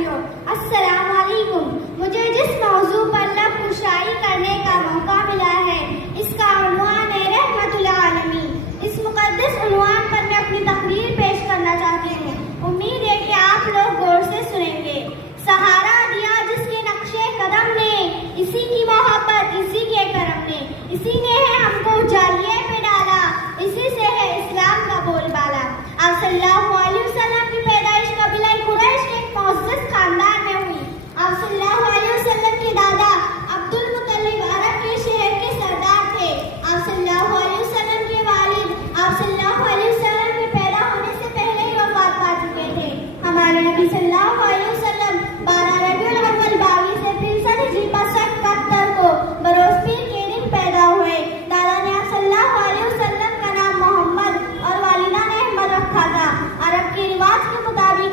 ساتھیوں، السلام علیکم۔ مجھے جس موضوع پر لب کشائی کرنے کا موقع ملا ہے اس کا عنوان ہے رحمت العالمین۔ اس مقدس عنوان پر میں اپنی تقریر پیش کرنا چاہتی ہوں۔ امید ہے کہ آپ لوگ غور سے سنیں گے۔ سہارا دیا جس کے نقشے قدم نے، اسی کی محبت اسی کے کرم نے، اسی نے ہے ہم کو جالیے پہ ڈالا، اسی سے ہے اسلام کا بول بالا۔ آپ صلی اللہ علیہ وسلم کی پیدائش قبیلہ قریش کے ایک معزز خاندان میں ہوئی۔ آپ صلی اللہ علیہ وسلم کے دادا عبد المطلب عرب کے شہر کے سردار تھے۔ آپ صلی اللہ علیہ وسلم کے والد آپ صلی اللہ علیہ وسلم کے پیدا ہونے سے پہلے ہی وفات پا چکے تھے۔ ہمارے نبی صلی اللہ علیہ